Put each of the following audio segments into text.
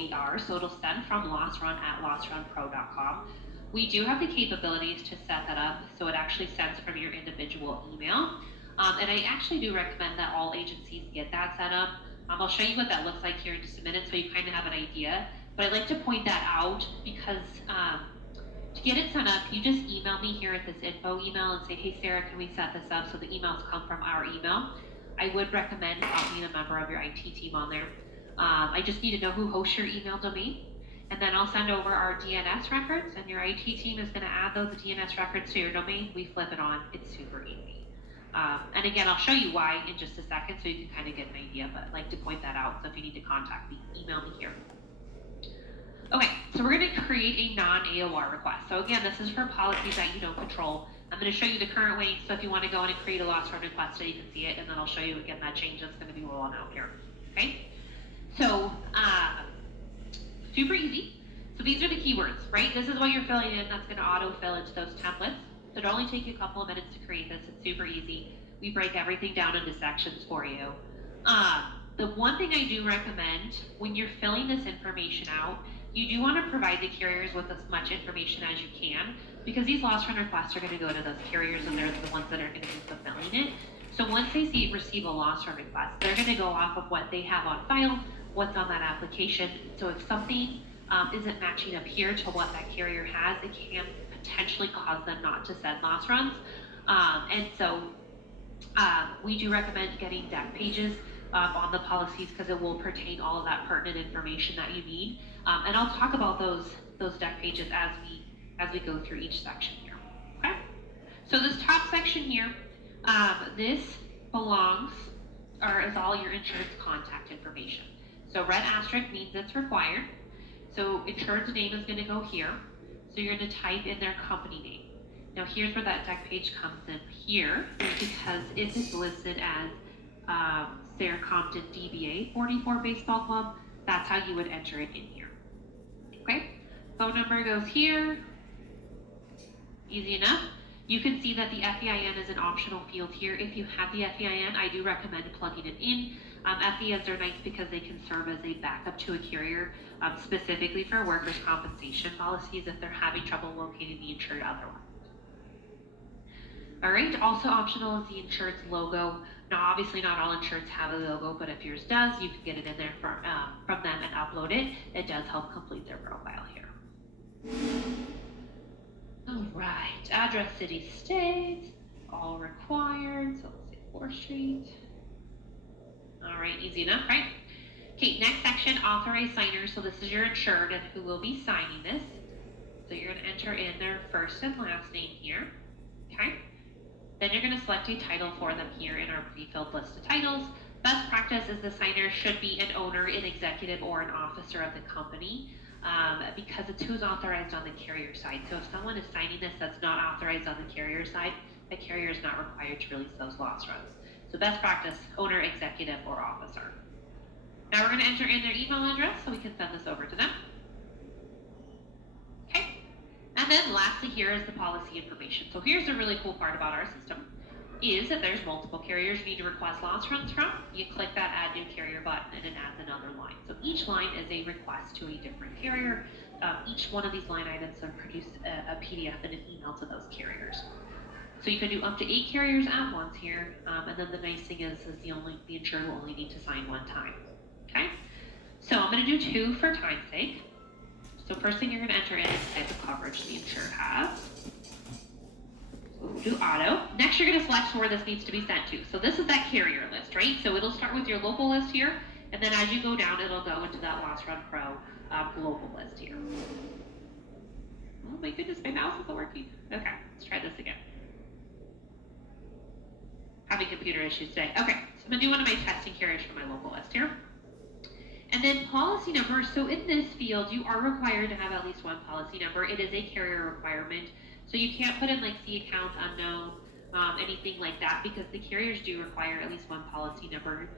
we are. So it'll send from lostrun@lostrunpro.com. We do have the capabilities to set that up so it actually sends from your individual email. And I actually do recommend that all agencies get that set up. I'll show you what that looks like here in just a minute so you kind of have an idea. But I'd like to point that out because to get it set up, you just email me here at this info email and say, hey, Sarah, can we set this up? So the emails come from our email. I would recommend copying a member of your IT team on there. I just need to know who hosts your email domain. And then I'll send over our DNS records, and your IT team is going to add those DNS records to your domain. We flip it on. It's super easy. And again, I'll show you why in just a second so you can kind of get an idea, but I'd like to point that out. So if you need to contact me, email me here. Okay, so we're going to create a non-AOR request. So again, this is for policies that you don't control. I'm going to show you the current way, so if you want to go in and create a loss run request so you can see it, and then I'll show you again that change that's going to be rolling out here. Okay, so super easy. So these are the keywords, right? This is what you're filling in. That's going to auto-fill into those templates. So it'll only take you a couple of minutes to create this. It's super easy. We break everything down into sections for you. The one thing I do recommend when you're filling this information out, you do want to provide the carriers with as much information as you can, because these loss run requests are going to go to those carriers and they're the ones that are going to be fulfilling it. So once they receive a loss run request, they're going to go off of what they have on file, what's on that application. So if something isn't matching up here to what that carrier has, it can potentially cause them not to send loss runs. And so we do recommend getting deck pages on the policies because it will pertain all of that pertinent information that you need. And I'll talk about those deck pages as we go through each section here. Okay. So this top section here, this belongs or is all your insurance contact information. So red asterisk means it's required. So insurance name is going to go here. So you're going to type in their company name. Now here's where that deck page comes in here, because if it's listed as Sarah Compton DBA 44 Baseball Club, that's how you would enter it in here. Okay, phone number goes here, easy enough. You can see that the FEIN is an optional field here. If you have the FEIN, I do recommend plugging it in. FEINs are nice because they can serve as a backup to a carrier, specifically for workers' compensation policies if they're having trouble locating the insured otherwise. All right, also optional is the insurance logo. Now, obviously not all insurance have a logo, but if yours does, you can get it in there from them and upload it. It does help complete their profile here. All right, address, city, state, all required. So let's say 4th Street. All right, easy enough, right? Okay, next section, authorized signers. So this is your insured and who will be signing this. So you're gonna enter in their first and last name here, okay? Then you're going to select a title for them here in our pre-filled list of titles. Best practice is the signer should be an owner, an executive, or an officer of the company, because it's who's authorized on the carrier side. So if someone is signing this that's not authorized on the carrier side, the carrier is not required to release those loss runs. So best practice, owner, executive, or officer. Now we're going to enter in their email address so we can send this over to them. Okay. And then lastly here is the policy information. So here's the really cool part about our system is that there's multiple carriers you need to request loss runs from. You click that add new carrier button and it adds another line. So each line is a request to a different carrier. Each one of these line items will produce a PDF and an email to those carriers. So you can do up to 8 carriers at once here. And then the nice thing is the insured will only need to sign one time. Okay. So I'm going to do 2 for time's sake. So first thing you're going to enter in is the type of coverage the insured has. So we'll do auto. Next, you're going to select where this needs to be sent to. So this is that carrier list, right? So it'll start with your local list here, and then as you go down, it'll go into that Loss Run Pro global list here. Oh my goodness, my mouse isn't working. Okay, let's try this again. Having computer issues today. Okay, so I'm going to do one of my testing carriers for my local list here. And then policy number, so in this field, you are required to have at least one policy number. It is a carrier requirement. So you can't put in like C account, unknown, anything like that, because the carriers do require at least one policy number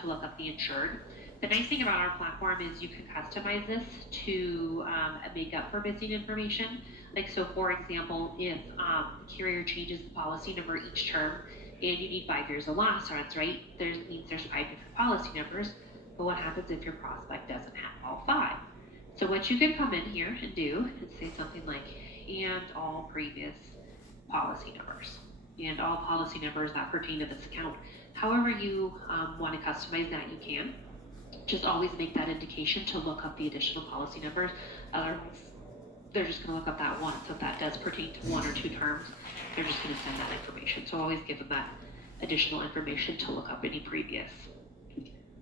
to look up the insured. The nice thing about our platform is you can customize this to make up for missing information. Like, so for example, if the carrier changes the policy number each term and you need 5 years of loss runs, right? There's 5 different policy numbers. But what happens if your prospect doesn't have all 5? So what you can come in here and do is say something like, and all previous policy numbers, and all policy numbers that pertain to this account. However you want to customize that, you can. Just always make that indication to look up the additional policy numbers. Otherwise, they're just going to look up that one. So if that does pertain to 1 or 2 terms, they're just going to send that information. So always give them that additional information to look up any previous.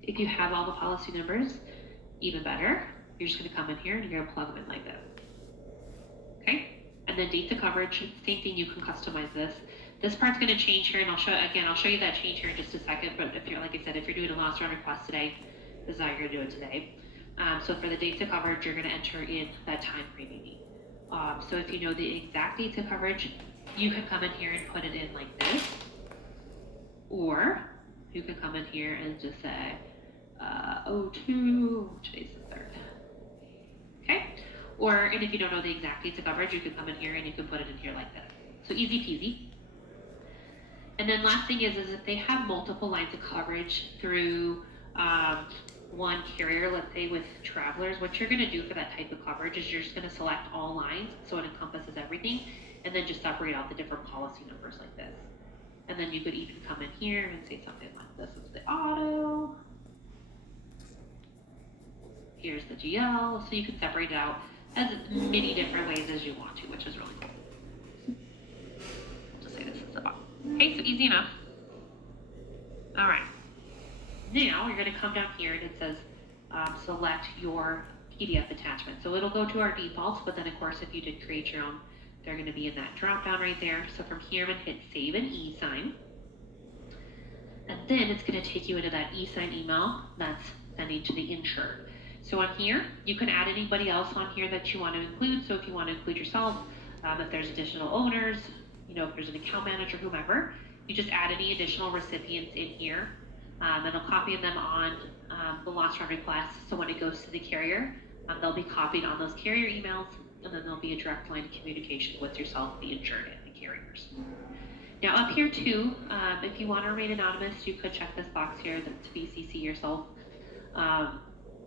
If you have all the policy numbers, even better. You're just going to come in here and you're going to plug them in like this. Okay? And then dates of coverage, same thing, you can customize this. This part's going to change here, and I'll show you that change here in just a second. But if you're, like I said, if you're doing a loss run request today, this is how you're going to do it today. So for the dates of coverage, you're going to enter in that time frame you need. So if you know the exact dates of coverage, you can come in here and put it in like this. Or you can come in here and just say, 02, today's the 3rd. Okay? And if you don't know the exact dates of coverage, you can come in here and you can put it in here like this. So easy peasy. And then last thing is if they have multiple lines of coverage through one carrier, let's say with Travelers, what you're going to do for that type of coverage is you're just going to select all lines so it encompasses everything, and then just separate out the different policy numbers like this. And then you could even come in here and say something like this is the auto, here's the GL, so you can separate it out as many different ways as you want to, which is really cool. I'll just say this is the auto. Okay, so easy enough. All right. Now you're going to come down here and it says select your PDF attachment. So it'll go to our defaults, but then of course if you did create your own, they're going to be in that drop down right there. So from here I'm going to hit save and e-sign. And then it's going to take you into that e-sign email that's sending to the insured. So on here, you can add anybody else on here that you want to include. So if you want to include yourself, if there's additional owners, if there's an account manager, whomever, you just add any additional recipients in here. And I'll copy them on the loss run request. So when it goes to the carrier, they'll be copied on those carrier emails, and then there'll be a direct line of communication with yourself, the insured, and the carriers. Now up here too, if you want to remain anonymous, you could check this box here to BCC yourself.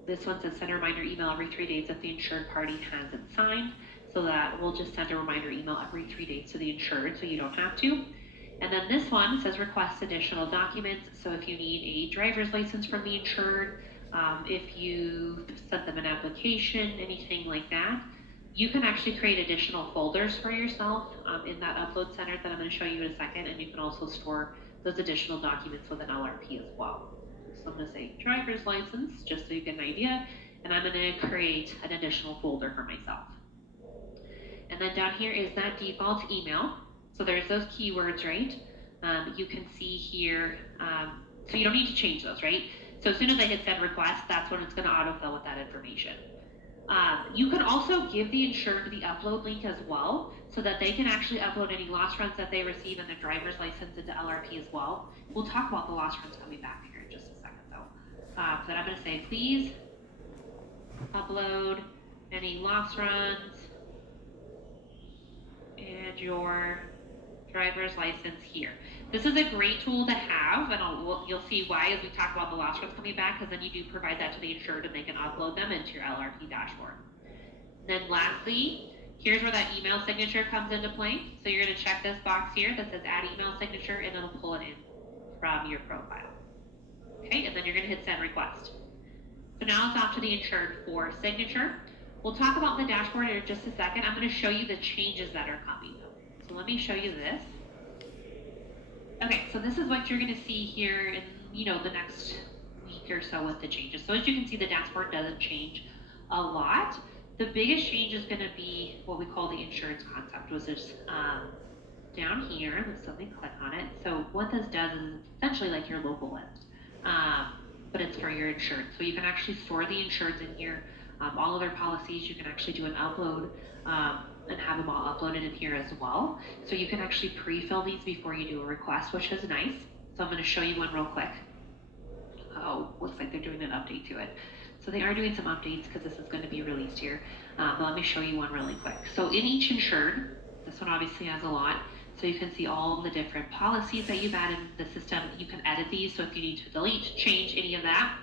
This one says send a reminder email every 3 days if the insured party hasn't signed. So that we'll just send a reminder email every 3 days to the insured, so you don't have to. And then this one says request additional documents. So if you need a driver's license from the insured, if you sent them an application, anything like that, you can actually create additional folders for yourself in that upload center that I'm going to show you in a second. And you can also store those additional documents with an LRP as well. So I'm going to say driver's license, just so you get an idea. And I'm going to create an additional folder for myself. And then down here is that default email. So there's those keywords, right? You can see here, so you don't need to change those, right? So as soon as I hit send request, that's when it's going to autofill with that information. You can also give the insured the upload link as well, so that they can actually upload any loss runs that they receive and their driver's license into LRP as well. We'll talk about the loss runs coming back here in just a second though. But I'm going to say, please upload any loss runs and your driver's license here. This is a great tool to have, and you'll see why as we talk about the loss runs coming back, because then you do provide that to the insured and they can upload them into your LRP dashboard. Then lastly, here's where that email signature comes into play. So you're going to check this box here that says add email signature, and it'll pull it in from your profile. Okay, and then you're going to hit send request. So now it's off to the insured for signature. We'll talk about the dashboard in just a second. I'm going to show you the changes that are coming. So let me show you this. Okay, so this is what you're going to see here in the next week or so with the changes. So as you can see, the dashboard doesn't change a lot. The biggest change is going to be what we call the insurance concept, which is down here. Let me click on it. So what this does is essentially like your local list, but it's for your insurance. So you can actually store the insureds in here. All of their policies, you can actually do an upload and have them all uploaded in here as well. So you can actually pre-fill these before you do a request, which is nice. So I'm going to show you one real quick. Oh, looks like they're doing an update to it. So they are doing some updates because this is going to be released here. But let me show you one really quick. So in each insured, this one obviously has a lot. So you can see all the different policies that you've added in the system. You can edit these. So if you need to delete, change any of that,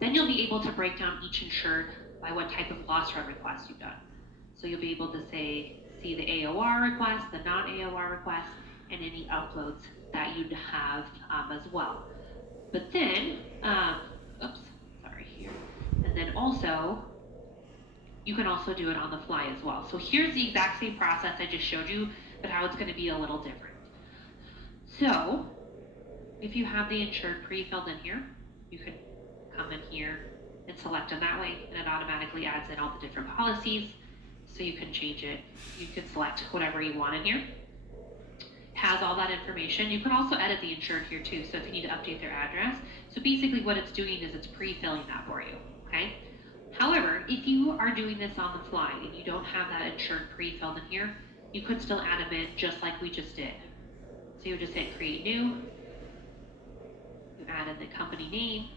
Then you'll be able to break down each insured by what type of loss run request you've done. So you'll be able to see the AOR request, the non-AOR request, and any uploads that you'd have as well. But then, and then also, you can also do it on the fly as well. So here's the exact same process I just showed you, but how it's going to be a little different. So if you have the insured pre-filled in here, you can come in here and select them that way, and it automatically adds in all the different policies. So you can change it. You can select whatever you want in here. Has all that information. You can also edit the insured here too. So if you need to update their address. So basically what it's doing is it's pre-filling that for you, okay? However, if you are doing this on the fly and you don't have that insured pre-filled in here, you could still add them in just like we just did. So you would just hit create new. You add in the company name,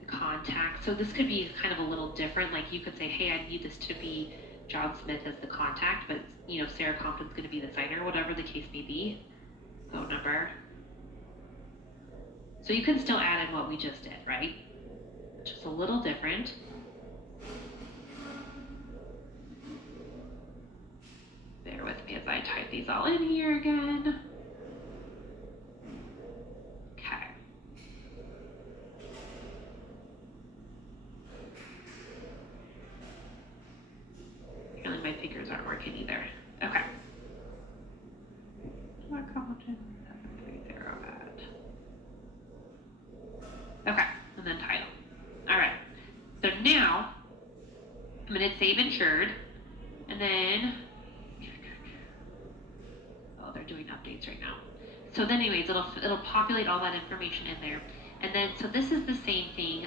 the contact. So this could be kind of a little different. Like you could say, hey, I need this to be John Smith as the contact, but you know, Sarah Compton's going to be the signer, whatever the case may be. Phone number. So you can still add in what we just did, right? Just a little different. Bear with me as I type these all in here again. Okay. Apparently my fingers aren't working either. Okay. Okay, and then title. All right. So now I'm going to save insured, and then they're doing updates right now. So then, anyways, it'll populate all that information in there, and then so this is the same thing.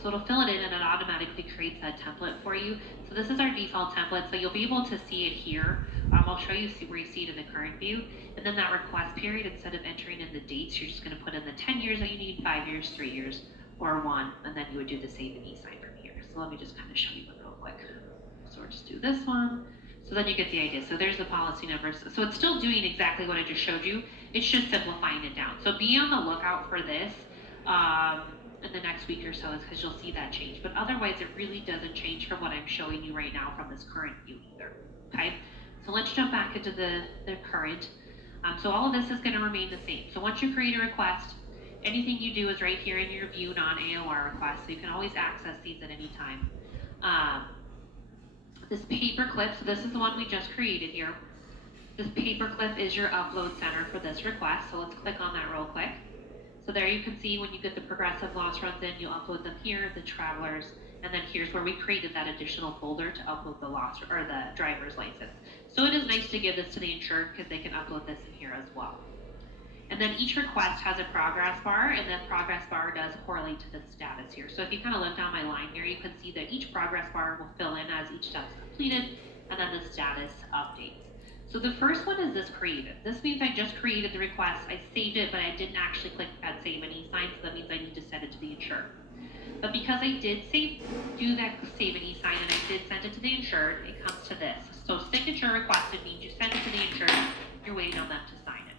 So it'll fill it in, and it automatically creates that template for you. So this is our default template. So you'll be able to see it here. I'll show you where you see it in the current view, and then that request period. Instead of entering in the dates, you're just going to put in the 10 years that you need, 5 years, 3 years, or 1, and then you would do the save and e-sign from here. So let me just kind of show you one real quick. So we'll just do this one. So then you get the idea. So there's the policy numbers. So it's still doing exactly what I just showed you. It's just simplifying it down. So be on the lookout for this in the next week or so, because you'll see that change. But otherwise, it really doesn't change from what I'm showing you right now from this current view either. Okay. So let's jump back into the current. So all of this is going to remain the same. So once you create a request, anything you do is right here in your view non-AOR request. So you can always access these at any time. This paperclip, so this is the one we just created here. This paperclip is your upload center for this request. So let's click on that real quick. So there you can see when you get the progressive loss runs in, you upload them here, the travelers, and then here's where we created that additional folder to upload the loss or the driver's license. So it is nice to give this to the insured because they can upload this in here as well. And then each request has a progress bar, and that progress bar does correlate to the status here. So if you kind of look down my line here, you can see that each progress bar will fill in as each step is completed, and then the status updates. So the first one is this created. This means I just created the request, I saved it, but I didn't actually click that save and e-sign, so that means I need to send it to the insured. But because I did do that save and e-sign, and I did send it to the insured, it comes to this. So signature requested means you send it to the insured, you're waiting on them to sign it.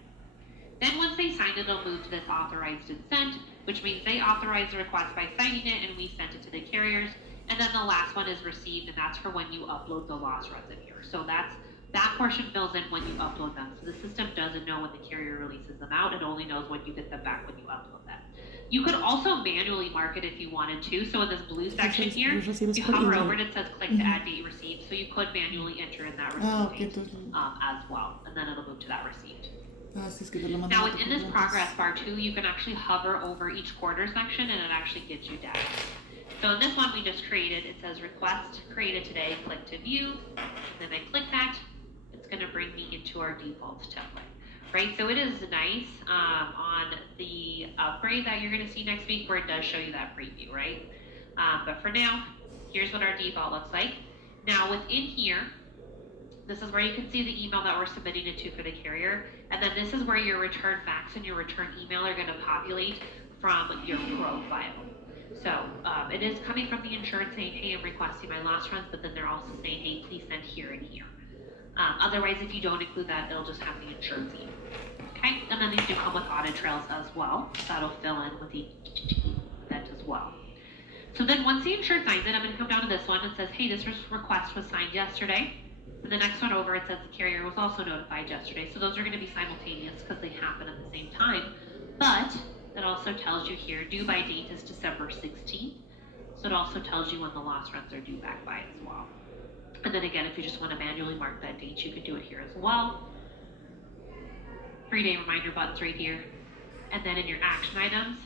Then once they sign it, it'll move to this authorized and sent, which means they authorize the request by signing it, and we sent it to the carriers. And then the last one is received, and that's for when you upload the loss runs in here. So that portion fills in when you upload them. So the system doesn't know when the carrier releases them out. It only knows when you get them back when you upload them. You could also manually mark it if you wanted to. So in this blue section here, you hover over it, it says click to add date received. So you could manually enter in that receipt date as well. And then it'll move to that received. Now within this progress bar too, you can actually hover over each quarter section and it actually gives you data. So in this one we just created, it says request created today, click to view, and then I click that, it's going to bring me into our default template, right? So it is nice on the upgrade that you're going to see next week where it does show you that preview, right? But for now, here's what our default looks like. Now within here, this is where you can see the email that we're submitting it to for the carrier. And then this is where your return fax and your return email are going to populate from your profile. So it is coming from the insurance saying, hey, I'm requesting my loss runs, but then they're also saying, hey, please send here and here. Otherwise, if you don't include that, it'll just have the insurance email. Okay, and then these do come with audit trails as well. So that'll fill in with the event as well. So then once the insured signs it, I'm going to come down to this one and says, hey, this request was signed yesterday. And the next one over, it says the carrier was also notified yesterday. So those are going to be simultaneous because they happen at the same time. But it also tells you here, due by date is December 16th. So it also tells you when the loss runs are due back by as well. And then again, if you just want to manually mark that date, you can do it here as well. 3-day reminder buttons right here. And then in your action items,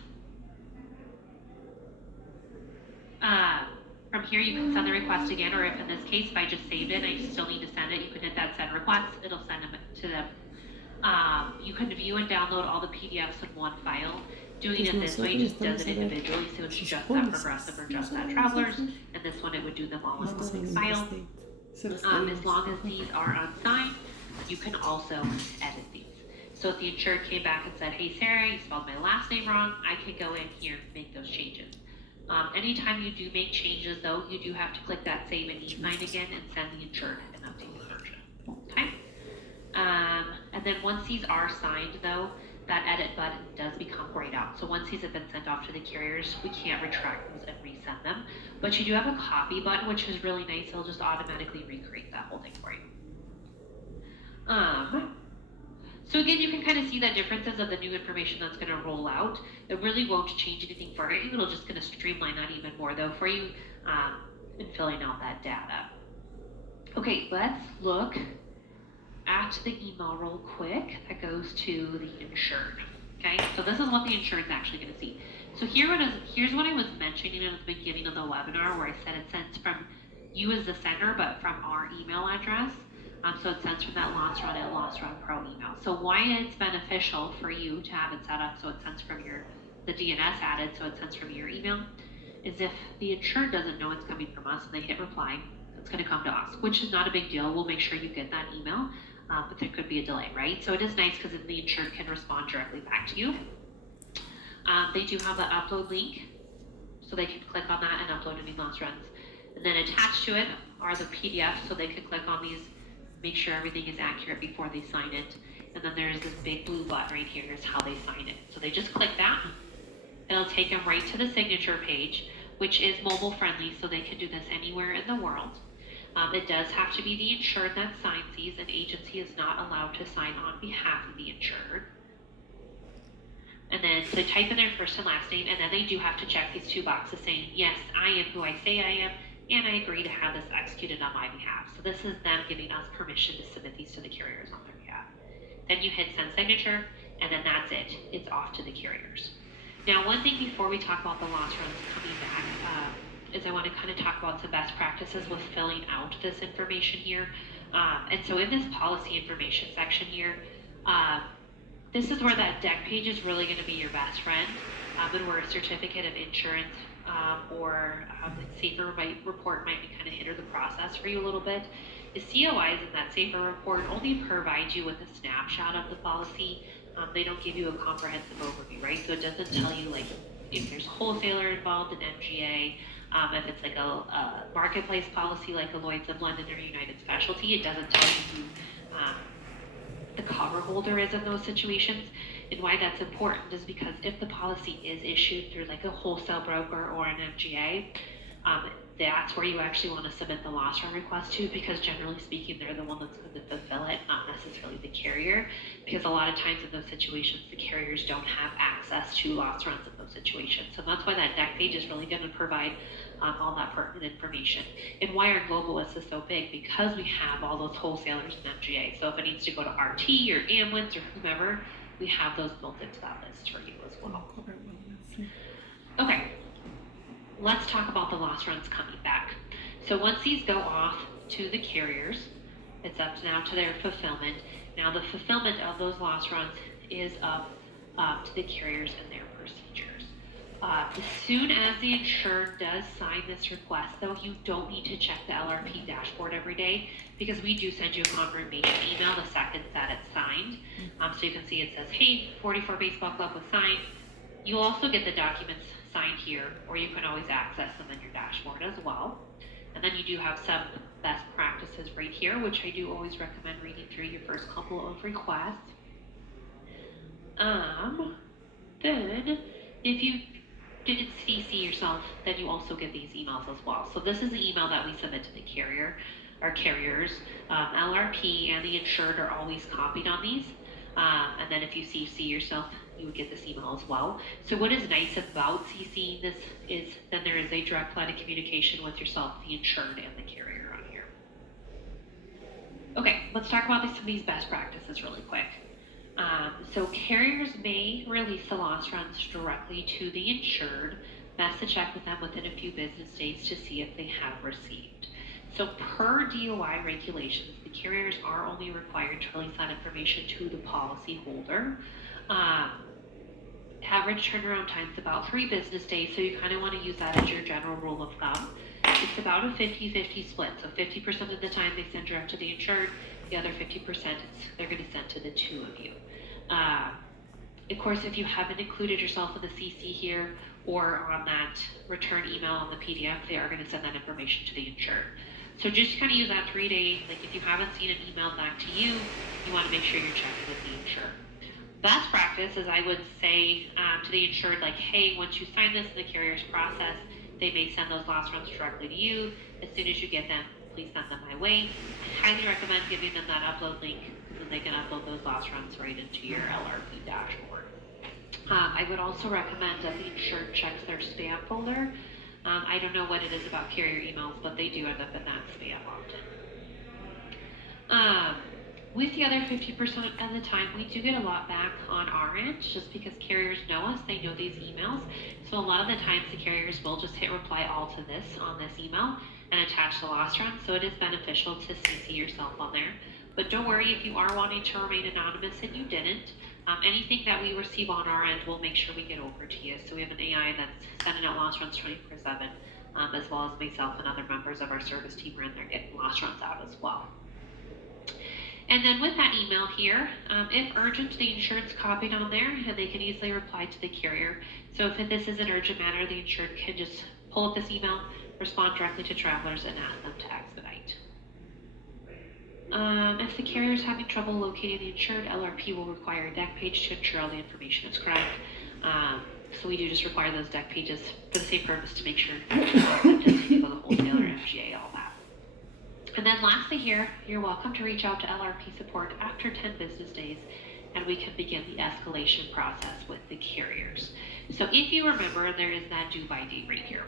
from here you can send the request again, or if in this case, if I just saved it and I still need to send it, you can hit that send request, it'll send them to them. You can view and download all the PDFs in one file. Doing it this way just does it individually, so it's just that Progressive or just that Travelers, and this one it would do them all in one file. As long as these are unsigned, you can also edit these. So if the insured came back and said, hey Sarah, you spelled my last name wrong, I can go in here and make those changes. Anytime you do make changes though, you do have to click that save and e-sign again and send the insured an updated version. Okay? And then once these are signed though, that edit button does become grayed out. So once these have been sent off to the carriers, we can't retract those and resend them. But you do have a copy button, which is really nice. It'll just automatically recreate that whole thing for you. So again, you can kind of see the differences of the new information that's going to roll out. It really won't change anything for you. It'll just going to streamline that even more though for you in filling out that data. Okay, let's look at the email real quick that goes to the insured. Okay, so this is what the insured is actually going to see. So here's what I was mentioning at the beginning of the webinar where I said it sends from you as the sender, but from our email address. So it sends from that LossRun at LossRun Pro email. So why it's beneficial for you to have it set up so it sends from the DNS added, so it sends from your email, is if the insured doesn't know it's coming from us and they hit reply, it's going to come to us, which is not a big deal. We'll make sure you get that email, but there could be a delay, right? So it is nice because then the insured can respond directly back to you. They do have the upload link, so they can click on that and upload any loss runs. And then attached to it are the PDFs, so they can click on these, make sure everything is accurate before they sign it. And then there's this big blue button right here is how they sign it. So they just click that, and it'll take them right to the signature page, which is mobile friendly, so they can do this anywhere in the world. It does have to be the insured that signs these. An agency is not allowed to sign on behalf of the insured. And then they type in their first and last name, and then they do have to check these two boxes saying, yes, I am who I say I am, and I agree to have this executed on my behalf. So this is them giving us permission to submit these to the carriers on their behalf. Then you hit send signature, and then that's it. It's off to the carriers. Now, one thing before we talk about the loss runs coming back is I want to kind of talk about some best practices with filling out this information here. And so in this policy information section here, this is where that deck page is really going to be your best friend, and where a certificate of insurance or the safer report might be kind of hinder the process for you a little bit. The COIs in that safer report only provide you with a snapshot of the policy. They don't give you a comprehensive overview, right? So it doesn't tell you like if there's a wholesaler involved in MGA, if it's like a marketplace policy like a Lloyd's of London or United Specialty, it doesn't tell you who the cover holder is in those situations. And why that's important is because if the policy is issued through like a wholesale broker or an MGA, that's where you actually want to submit the loss run request to, because generally speaking, they're the one that's going to fulfill it, not necessarily the carrier, because a lot of times in those situations, the carriers don't have access to loss runs in those situations. So that's why that deck page is really going to provide all that pertinent information. And why our global list is so big, because we have all those wholesalers in MGA. So if it needs to go to RT or Ambulance or whomever, we have those built into that list for you as well. Okay. Let's talk about the loss runs coming back. So once these go off to the carriers, it's up now to their fulfillment. Now the fulfillment of those loss runs is up to the carriers and their procedures. As soon as the insured does sign this request, though, you don't need to check the LRP dashboard every day, because we do send you a confirmation email the second that it's signed. So you can see it says, hey, 44 Baseball Club was signed. You'll also get the documents signed here, or you can always access them in your dashboard as well. And then you do have some best practices right here, which I do always recommend reading through your first couple of requests. Then, if you did CC yourself, then you also get these emails as well. So this is the email that we submit to the carrier, our carriers. LRP and the insured are always copied on these. And then if you CC yourself, you would get this email as well. So what is nice about CCing this is then there is a direct line of communication with yourself, the insured, and the carrier on here. Okay, let's talk about some of these best practices really quick. So carriers may release the loss runs directly to the insured. Best to check with them within a few business days to see if they have received. So per DOI regulations, the carriers are only required to release that information to the policyholder. Average turnaround time is about 3 business days, so you kind of want to use that as your general rule of thumb. It's about a 50-50 split, so 50% of the time they send direct to the insured, the other 50% they're going to send to the two of you. Of course, if you haven't included yourself in the CC here or on that return email on the PDF, they are going to send that information to the insured. So just kind of use that 3 day, like if you haven't seen an email back to you, you want to make sure you're checking with the insured. Best practice is I would say to the insured, like, hey, once you sign this in the carrier's process, they may send those loss runs directly to you. As soon as you get them, please send them my way. I highly recommend giving them that upload link so they can upload those loss runs right into your LRP dashboard. I would also recommend that the insured checks their spam folder. I don't know what it is about carrier emails, but they do end up in that spam often. With the other 50% of the time, we do get a lot back on our end just because carriers know us, they know these emails. So a lot of the times the carriers will just hit reply all to this on this email and attach the loss run. So it is beneficial to CC yourself on there. But don't worry if you are wanting to remain anonymous and you didn't. Anything that we receive on our end, we'll make sure we get over to you. So we have an AI that's sending out loss runs 24/7, as well as myself and other members of our service team are in there getting loss runs out as well. And then with that email here, if urgent, the insured's copied on there and they can easily reply to the carrier. So if this is an urgent matter, the insured can just pull up this email, respond directly to travelers, and ask them to expedite. If the carrier is having trouble locating the insured, LRP will require a deck page to ensure all the information is correct. So we do just require those deck pages for the same purpose to make sure authenticity for the wholesaler, FGA, all that. And then lastly here, you're welcome to reach out to LRP support after 10 business days and we can begin the escalation process with the carriers. So if you remember, there is that due by date right here.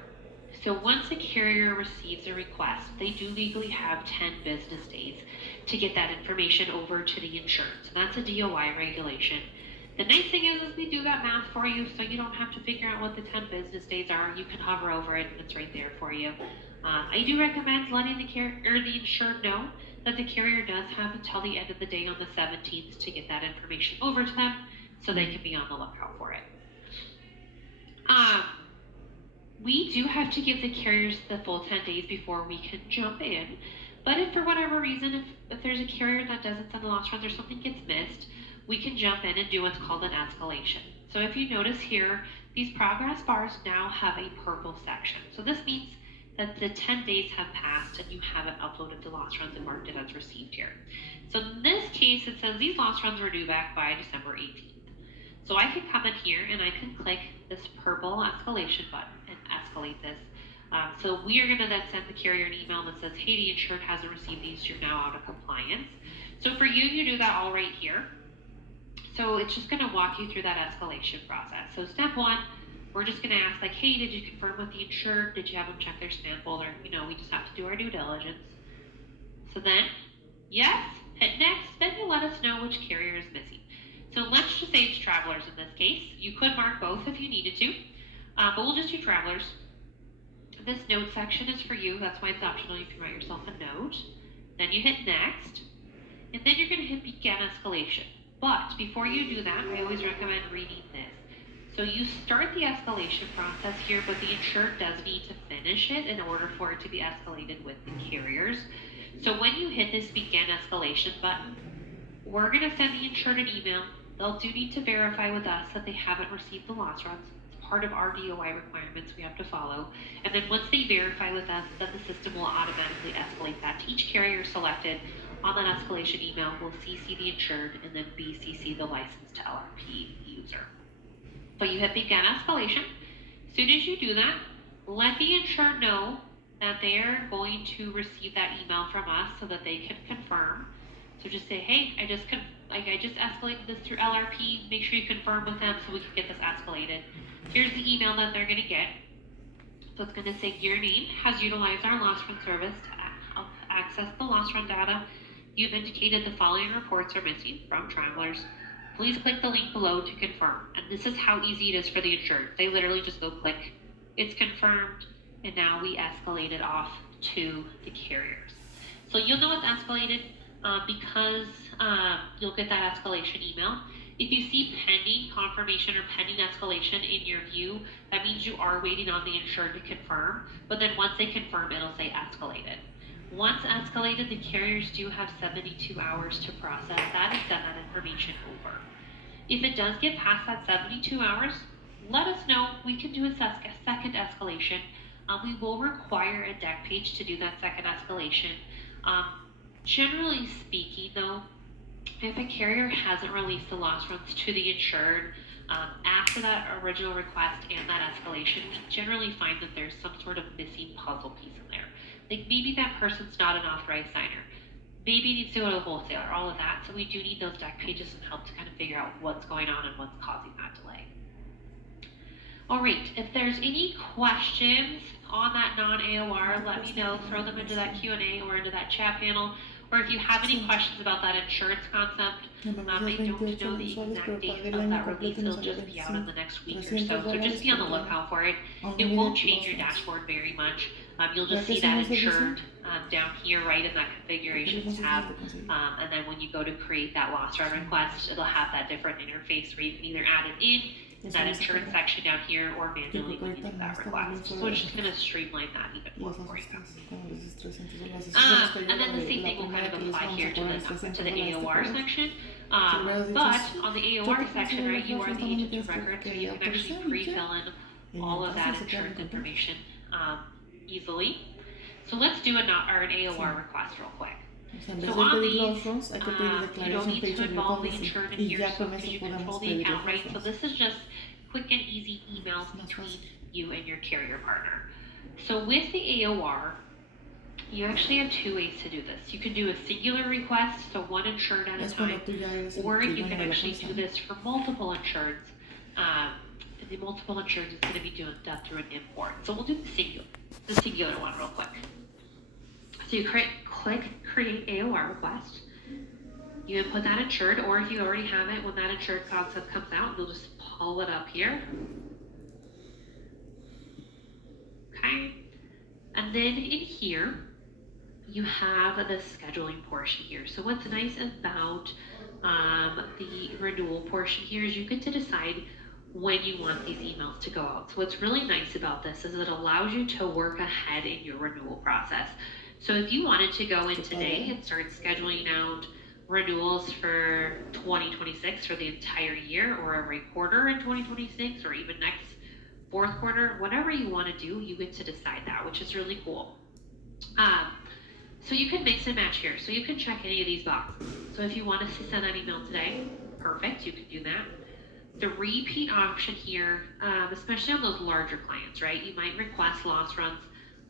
So once a carrier receives a request, they do legally have 10 business days to get that information over to the insured. So that's a DOI regulation. The nice thing is we do that math for you, so you don't have to figure out what the 10 business days are. You can hover over it and it's right there for you. I do recommend letting the insured know that the carrier does have until the end of the day on the 17th to get that information over to them so they can be on the lookout for it. We do have to give the carriers the full 10 days before we can jump in. But if for whatever reason, if there's a carrier that doesn't send the loss runs or something gets missed, we can jump in and do what's called an escalation. So if you notice here, these progress bars now have a purple section. So this means that the 10 days have passed and you haven't uploaded the loss runs and marked it as received here. So in this case, it says these loss runs were due back by December 18th. So I can come in here and I can click this purple escalation button and escalate this. So we are going to then send the carrier an email that says, hey, the insured hasn't received these, you're now out of compliance. So for you, you do that all right here. So it's just going to walk you through that escalation process. So step one, we're just going to ask like, hey, did you confirm with the insured? Did you have them check their spam folder? You know, we just have to do our due diligence. So then, yes, hit next, then you let us know which carrier is missing. So let's just say it's travelers in this case. You could mark both if you needed to, but we'll just do travelers. This note section is for you. That's why it's optional. You can write yourself a note. Then you hit next, and then you're going to hit begin escalation. But before you do that, I always recommend reading this. So you start the escalation process here, but the insured does need to finish it in order for it to be escalated with the carriers. So when you hit this begin escalation button, we're going to send the insured an email. They'll do need to verify with us that they haven't received the loss runs. It's part of our DOI requirements we have to follow. And then once they verify with us, then the system will automatically escalate that to each carrier selected. On that escalation email, we'll CC the insured and then BCC the licensed LRP user. But you hit begin escalation. Soon as you do that, let the insured know that they're going to receive that email from us so that they can confirm. So just say, hey, I just escalated this through LRP. Make sure you confirm with them so we can get this escalated. Here's the email that they're going to get. So it's going to say your name has utilized our loss run service to access the loss run data. You've indicated the following reports are missing from Travelers. Please click the link below to confirm. And this is how easy it is for the insured. They literally just go click, it's confirmed, and now we escalate it off to the carriers. So you'll know it's escalated because you'll get that escalation email. If you see pending confirmation or pending escalation in your view, that means you are waiting on the insured to confirm, but then once they confirm, it'll say escalated. Once escalated, the carriers do have 72 hours to process that and send that information over. If it does get past that 72 hours, let us know. We can do a second escalation. We will require a deck page to do that second escalation. Generally speaking, though, if a carrier hasn't released the loss runs to the insured after that original request and that escalation, we generally find that there's some sort of missing puzzle piece in there. Like maybe that person's not an authorized signer. Maybe it needs to go to the wholesaler, all of that. So we do need those deck pages and help to kind of figure out what's going on and what's causing that delay. All right, if there's any questions on that non-AOR, let me know. Throw them into that Q&A or into that chat panel. Or if you have any questions about that insurance concept, I don't know the exact date of that release. It'll just be out in the next week or so. So just be on the lookout for it. It won't change your dashboard very much. You'll just see that insured down here, right in that configurations tab. And then when you go to create that loss run request, it'll have that different interface where you can either add it in that insurance section down here or manually when you do that request. So it's just going to streamline that even more for you. And then the same thing will kind of apply here to the AOR section. But on the AOR section, right, you are the agent of record, so you can actually pre-fill in all of that insurance information easily. So let's do an AOR request real quick. So on these, you don't need to involve the insured in here so because you control the account, right? So this is just quick and easy emails between you and your carrier partner. So with the AOR, you actually have two ways to do this. You can do a singular request, so one insured at a time, or you can actually do this for multiple insureds. And the multiple insureds is going to be done through an import. So we'll do the singular one real quick. So you click create AOR request. You input that insured, or if you already have it, when that insured concept comes out, you'll just pull it up here. Okay. And then in here, you have the scheduling portion here. So what's nice about the renewal portion here is you get to decide when you want these emails to go out. So what's really nice about this is it allows you to work ahead in your renewal process. So if you wanted to go in today and start scheduling out renewals for 2026 for the entire year or every quarter in 2026 or even next fourth quarter, whatever you want to do, you get to decide that, which is really cool. So you can mix and match here. So you can check any of these boxes. So if you want us to send that email today, perfect, you can do that. The repeat option here, especially on those larger clients, right? You might request loss runs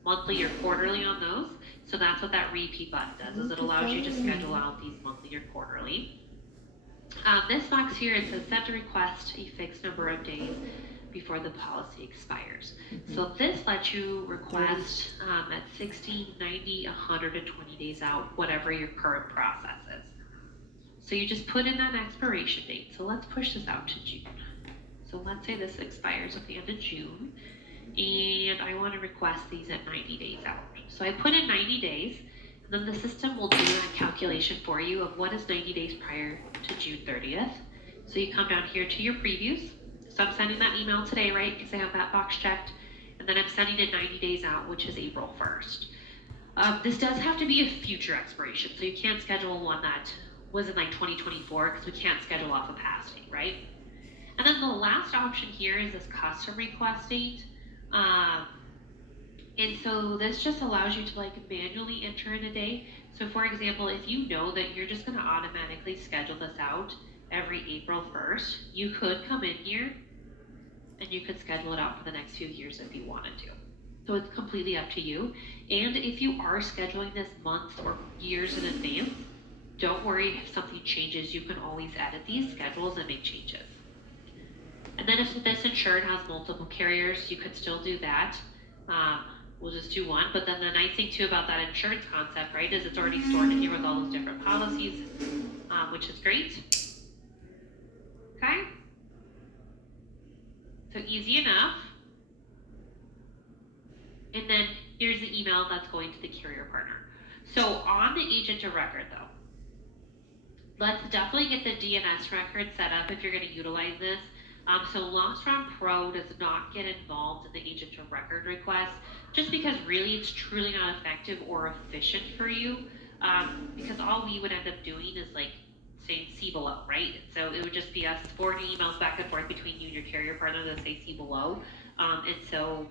monthly or quarterly on those. So that's what that repeat button does, is it allows you to schedule out these monthly or quarterly. This box here, it says send a request a fixed number of days before the policy expires. So this lets you request at 60, 90, 120 days out, whatever your current process is. So you just put in that expiration date. So let's push this out to June. So let's say this expires at the end of June, and I want to request these at 90 days out. So I put in 90 days, and then the system will do a calculation for you of what is 90 days prior to June 30th. So you come down here to your previews. So I'm sending that email today, right? Because I have that box checked. And then I'm sending it 90 days out, which is April 1st. This does have to be a future expiration. So you can't schedule one that was in like 2024 because we can't schedule off a past date, right? And then the last option here is this custom request date. And so this just allows you to like manually enter in a day. So for example, if you know that you're just going to automatically schedule this out every April 1st, you could come in here and you could schedule it out for the next few years if you wanted to. So it's completely up to you. And if you are scheduling this months or years in advance, don't worry if something changes. You can always edit these schedules and make changes. And then if this insured has multiple carriers, you could still do that. We'll just do one. But then the nice thing too about that insurance concept, right, is it's already stored in here with all those different policies, which is great. Okay. So easy enough. And then here's the email that's going to the carrier partner. So on the agent of record though, let's definitely get the DNS record set up if you're going to utilize this. So Lost Run Pro does not get involved in the agent of record request, just because really it's truly not effective or efficient for you, because all we would end up doing is like saying see below, right? So it would just be us forwarding emails back and forth between you and your carrier partner that say see below, and so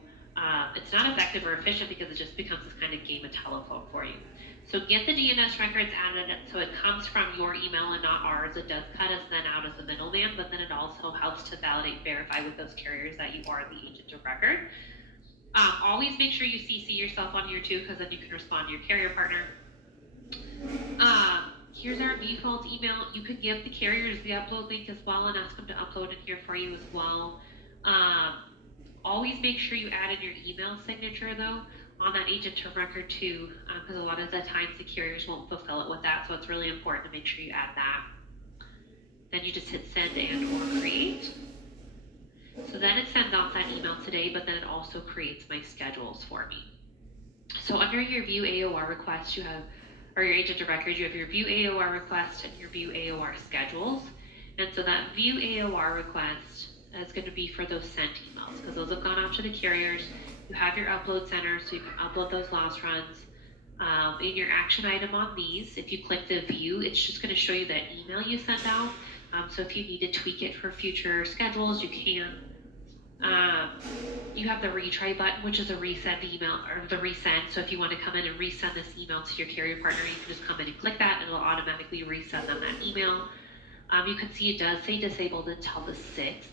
it's not effective or efficient because it just becomes this kind of game of telephone for you. So get the DNS records added so it comes from your email and not ours. It does cut us then out as the middleman, but then it also helps to validate, verify with those carriers that you are the agent of record. Always make sure you CC yourself on here too, because then you can respond to your carrier partner. Here's our default email. You could give the carriers the upload link as well and ask them to upload it here for you as well. Always make sure you add in your email signature though on that agent of record too, because a lot of the times the carriers won't fulfill it with that, so it's really important to make sure you add that. Then you just hit send and or create. So then it sends out that email today, but then it also creates my schedules for me. So under your view AOR request, you have, or your agent of record, you have your view AOR request and your view AOR schedules. And so that view AOR request is going to be for those sent emails, because those have gone out to the carriers. You have your upload center, so you can upload those loss runs. In your action item on these, if you click the view, it's just going to show you that email you sent out. So if you need to tweak it for future schedules, you can. You have the retry button, which is a resend email, or the resend. So if you want to come in and resend this email to your carrier partner, you can just come in and click that, and it'll automatically resend them that email. You can see it does say disabled until the 6th.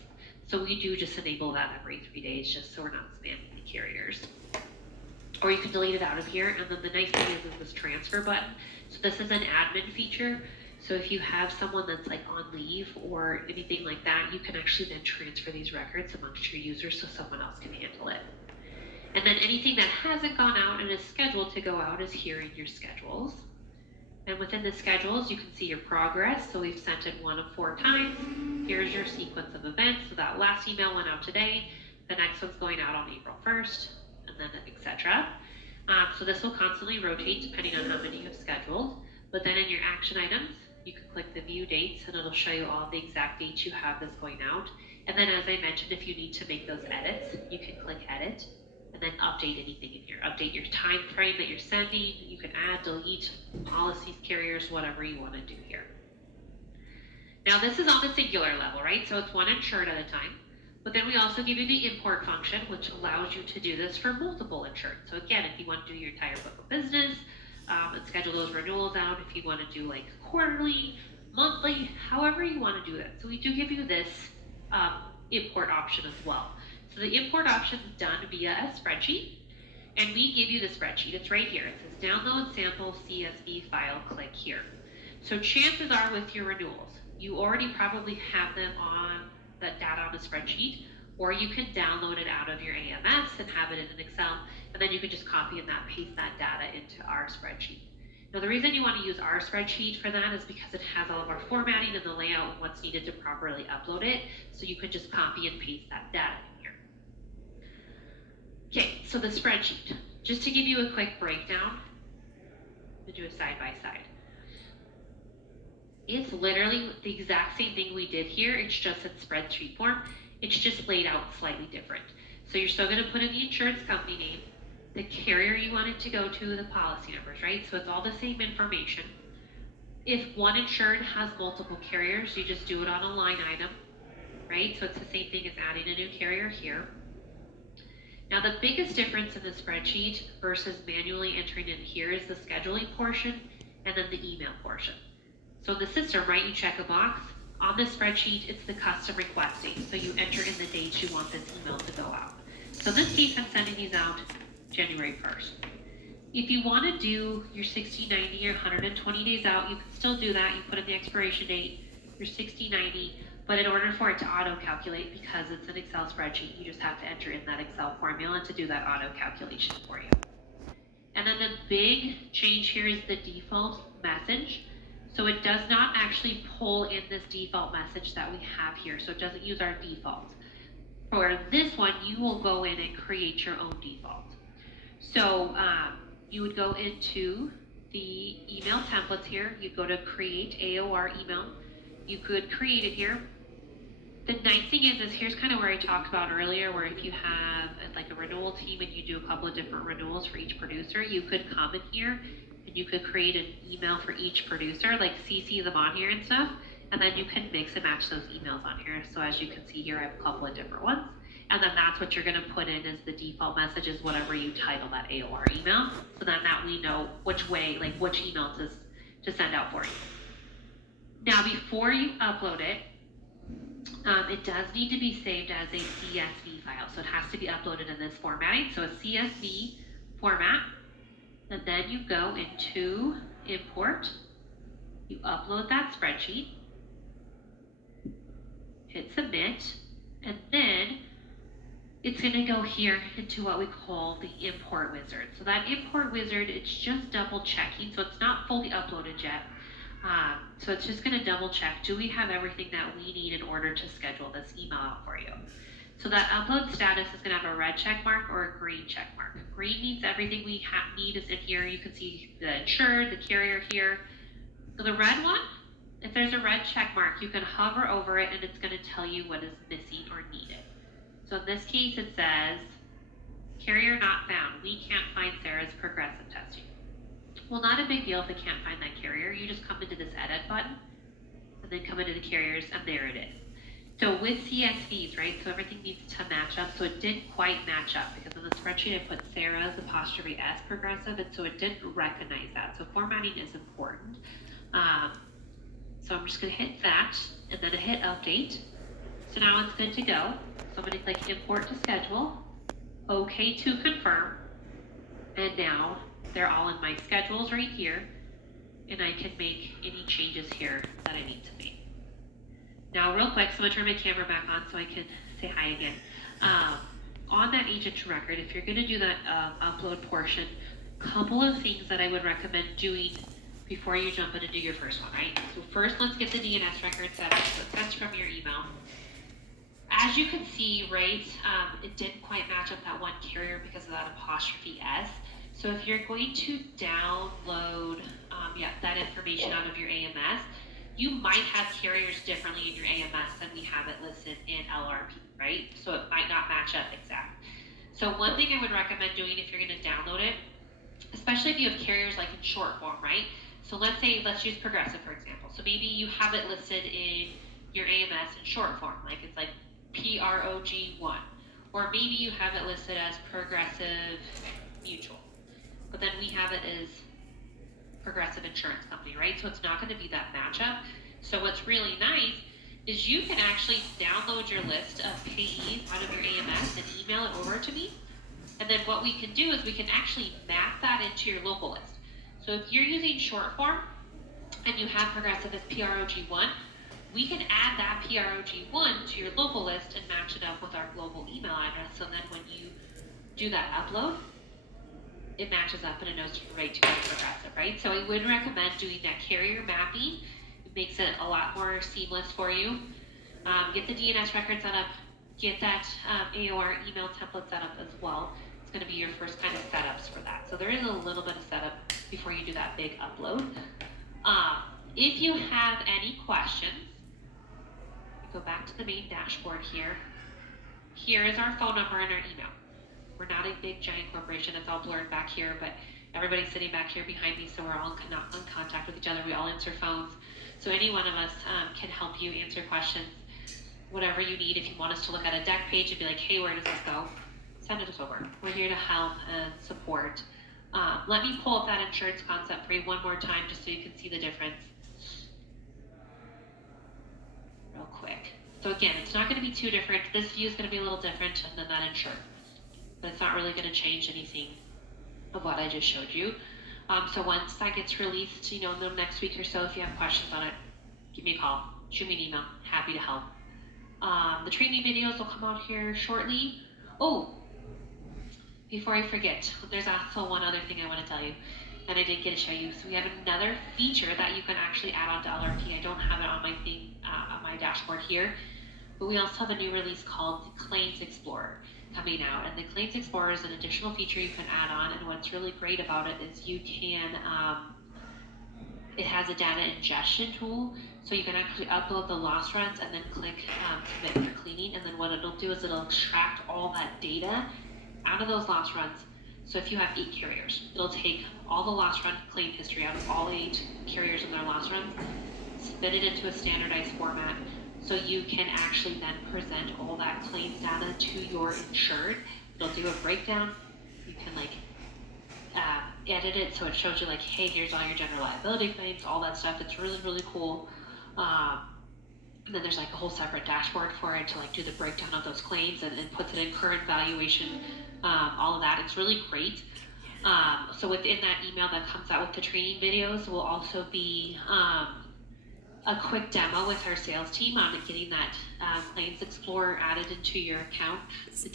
So we do just enable that every 3 days, just so we're not spamming the carriers. Or you can delete it out of here. And then the nice thing is this transfer button. So this is an admin feature. So if you have someone that's like on leave or anything like that, you can actually then transfer these records amongst your users so someone else can handle it. And then anything that hasn't gone out and is scheduled to go out is here in your schedules. And within the schedules, you can see your progress. So we've sent it 1 of 4 times. Here's your sequence of events. So that last email went out today. The next one's going out on April 1st, and then etc. So this will constantly rotate depending on how many you have scheduled. But then in your action items, you can click the view dates and it'll show you all the exact dates you have this going out. And then as I mentioned, if you need to make those edits, you can click edit and then update anything in here. Update your time frame that you're sending. You can add, delete policies, carriers, whatever you want to do here. Now this is on the singular level, right? So it's one insured at a time. But then we also give you the import function, which allows you to do this for multiple insured. So again, if you want to do your entire book of business, and schedule those renewals out, if you want to do like quarterly, monthly, however you want to do it. So we do give you this import option as well. So the import option is done via a spreadsheet, and we give you the spreadsheet. It's right here. It says download sample CSV file, click here. So chances are with your renewals, you already probably have them on that data on the spreadsheet, or you can download it out of your AMS and have it in an Excel, and then you can just copy and paste that data into our spreadsheet. Now the reason you want to use our spreadsheet for that is because it has all of our formatting and the layout and what's needed to properly upload it, so you can just copy and paste that data in here. Okay, so the spreadsheet. Just to give you a quick breakdown, we'll do a side-by-side. It's literally the exact same thing we did here, it's just in spreadsheet form. It's just laid out slightly different. So you're still going to put in the insurance company name, the carrier you want it to go to, the policy numbers, right? So it's all the same information. If one insured has multiple carriers, you just do it on a line item, right? So it's the same thing as adding a new carrier here. Now the biggest difference in the spreadsheet versus manually entering in here is the scheduling portion and then the email portion. So in the system, right, you check a box, On this spreadsheet, it's the custom request date. So you enter in the date you want this email to go out. So in this case, I'm sending these out January 1st. If you want to do your 60, 90, or 120 days out, you can still do that. You put in the expiration date, your 60, 90, but in order for it to auto-calculate, because it's an Excel spreadsheet, you just have to enter in that Excel formula to do that auto-calculation for you. And then the big change here is the default message. So it does not actually pull in this default message that we have here. So it doesn't use our default. For this one, you will go in and create your own default. So you would go into the email templates here. You go to create AOR email. You could create it here. The nice thing is here's kind of where I talked about earlier, where if you have like a renewal team and you do a couple of different renewals for each producer, you could come in here and you could create an email for each producer, like CC them on here and stuff, and then you can mix and match those emails on here. So as you can see here, I have a couple of different ones, and then that's what you're going to put in as the default message, is whatever you title that AOR email, so then that we know which way, like which email to send out for you. Now before you upload it, it does need to be saved as a CSV file. So it has to be uploaded in this formatting. So a CSV format, and then you go into import, you upload that spreadsheet, hit submit, and then it's going to go here into what we call the import wizard. So that import wizard, it's just double checking. So it's not fully uploaded yet. So it's just going to double check, do we have everything that we need in order to schedule this email out for you? So that upload status is going to have a red check mark or a green check mark. Green means everything we need is in here. You can see the insured, the carrier here. So the red one, if there's a red check mark, you can hover over it and it's going to tell you what is missing or needed. So in this case, it says, carrier not found. We can't find Sarah's progressive testing. Well, not a big deal if it can't find that carrier. You just come into this edit button and then come into the carriers, and there it is. So with CSVs, right, so everything needs to match up. So it didn't quite match up because in the spreadsheet I put Sarah's apostrophe S progressive, and so it didn't recognize that. So formatting is important. So I'm just going to hit that and then hit update. So now it's good to go. So I'm going to click import to schedule, OK to confirm, and now they're all in my schedules right here, and I can make any changes here that I need to make. Now, real quick, so I'm gonna turn my camera back on so I can say hi again. On that agent record, if you're gonna do that upload portion, couple of things that I would recommend doing before you jump in and do your first one, right? So first, let's get the DNS record set up. So that's from your email. As you can see, right, it didn't quite match up that one carrier because of that apostrophe S. So if you're going to download that information out of your AMS, you might have carriers differently in your AMS than we have it listed in LRP, right? So it might not match up exact. So one thing I would recommend doing if you're going to download it, especially if you have carriers like in short form, right? So let's use Progressive, for example. So maybe you have it listed in your AMS in short form, like it's like PROG1, or maybe you have it listed as Progressive Mutual, but then we have it as Progressive Insurance Company, right? So it's not going to be that matchup. So what's really nice is you can actually download your list of payees out of your AMS and email it over to me. And then what we can do is we can actually map that into your local list. So if you're using short form and you have Progressive as PROG1, we can add that PROG1 to your local list and match it up with our global email address. So then when you do that upload, it matches up and it knows you're ready to go to Progressive, right? So I would recommend doing that carrier mapping. It makes it a lot more seamless for you. Get the DNS record set up, get that AOR email template set up as well. It's going to be your first kind of setups for that. So there is a little bit of setup before you do that big upload. If you have any questions, go back to the main dashboard here. Here is our phone number and our email. We're not a big giant corporation. It's all blurred back here, but everybody's sitting back here behind me, so we're all in contact with each other. We all answer phones. So any one of us can help you answer questions, whatever you need. If you want us to look at a deck page and be like, hey, where does this go? Send it us over. We're here to help and support. Let me pull up that insurance concept for you one more time just so you can see the difference. real quick. So again, it's not going to be too different. This view is going to be a little different than that insured, but it's not really going to change anything of what I just showed you. So once that gets released, in the next week or so, if you have questions on it, give me a call, shoot me an email, happy to help. The training videos will come out here shortly. Oh, before I forget, there's also one other thing I want to tell you, and I didn't get to show you. So we have another feature that you can actually add on to LRP. I don't have it on my thing, on my dashboard here, but we also have a new release called the Claims Explorer coming out. And the Claims Explorer is an additional feature you can add on, and what's really great about it is you can, it has a data ingestion tool, so you can actually upload the loss runs and then click submit for cleaning, and then what it'll do is it'll extract all that data out of those loss runs. So if you have 8 carriers, it'll take all the loss run claim history out of all 8 carriers and their loss runs, spit it into a standardized format, so you can actually then present all that claims data to your insured. It'll do a breakdown. You can edit it so it shows you hey, here's all your general liability claims, all that stuff. It's really, really cool. And then there's a whole separate dashboard for it to do the breakdown of those claims and puts it in current valuation, all of that. It's really great. So within that email that comes out with the training videos will also be a quick demo with our sales team on getting that Claims Explorer added into your account.